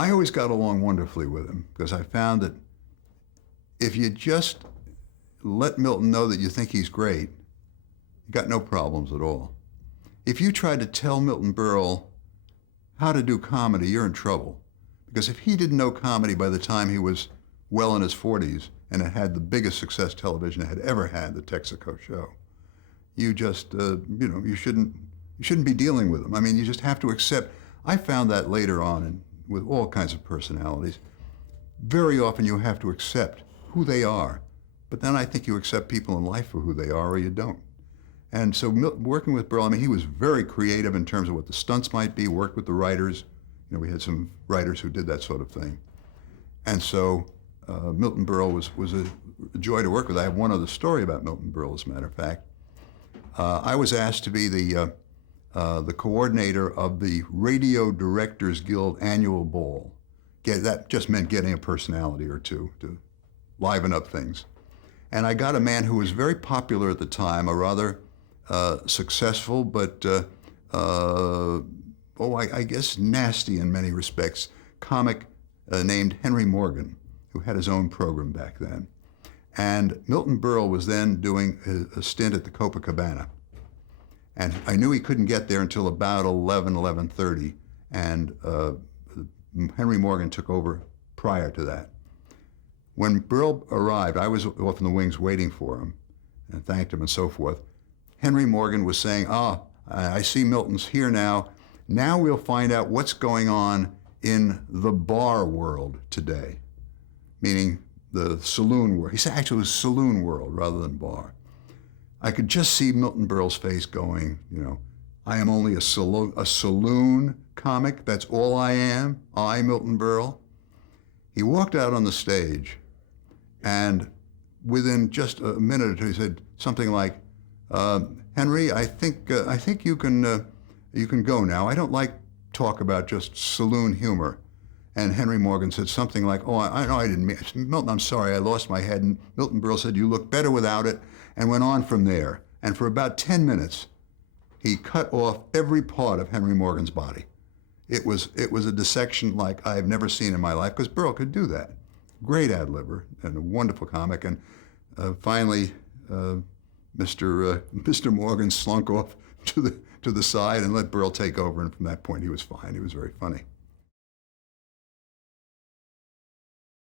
I always got along wonderfully with him because I found that if you just let Milton know that you think he's great, you got no problems at all. If you try to tell Milton Berle how to do comedy, you're in trouble. Because if he didn't know comedy by the time he was well in his 40s and it had the biggest success television it had ever had, the Texaco show, you just, you shouldn't be dealing with him. I mean, you just have to accept. I found that later on with all kinds of personalities. Very often you have to accept who they are. But then I think you accept people in life for who they are or you don't. And so working with Berle, I mean, he was very creative in terms of what the stunts might be, worked with the writers. You know, we had some writers who did that sort of thing. And so Milton Berle was a joy to work with. I have one other story about Milton Berle, as a matter of fact. I was asked to be the coordinator of the Radio Directors Guild annual ball. That just meant getting a personality or two to liven up things. And I got a man who was very popular at the time, a rather successful, but I guess nasty in many respects, comic named Henry Morgan, who had his own program back then. And Milton Berle was then doing a stint at the Copacabana. And I knew he couldn't get there until about 11:30, and Henry Morgan took over prior to that. When Berle arrived, I was off in the wings waiting for him and thanked him and so forth. Henry Morgan was saying, I see Milton's here now. Now we'll find out what's going on in the bar world today, meaning the saloon world. He said actually it was saloon world rather than bar. I could just see Milton Berle's face going, I am only a saloon comic. That's all I am. I, Milton Berle. He walked out on the stage, and within just a minute or two, he said something like, "Henry, I think you can go now. I don't like talk about just saloon humor." And Henry Morgan said something like, I know I didn't mean it. Milton, I'm sorry, I lost my head. And Milton Berle said, "You look better without it," and went on from there. And for about 10 minutes, he cut off every part of Henry Morgan's body. It was a dissection like I've never seen in my life, because Berle could do that. Great ad-libber and a wonderful comic. And finally, Mr. Morgan slunk off to the side and let Berle take over. And from that point, he was fine. He was very funny.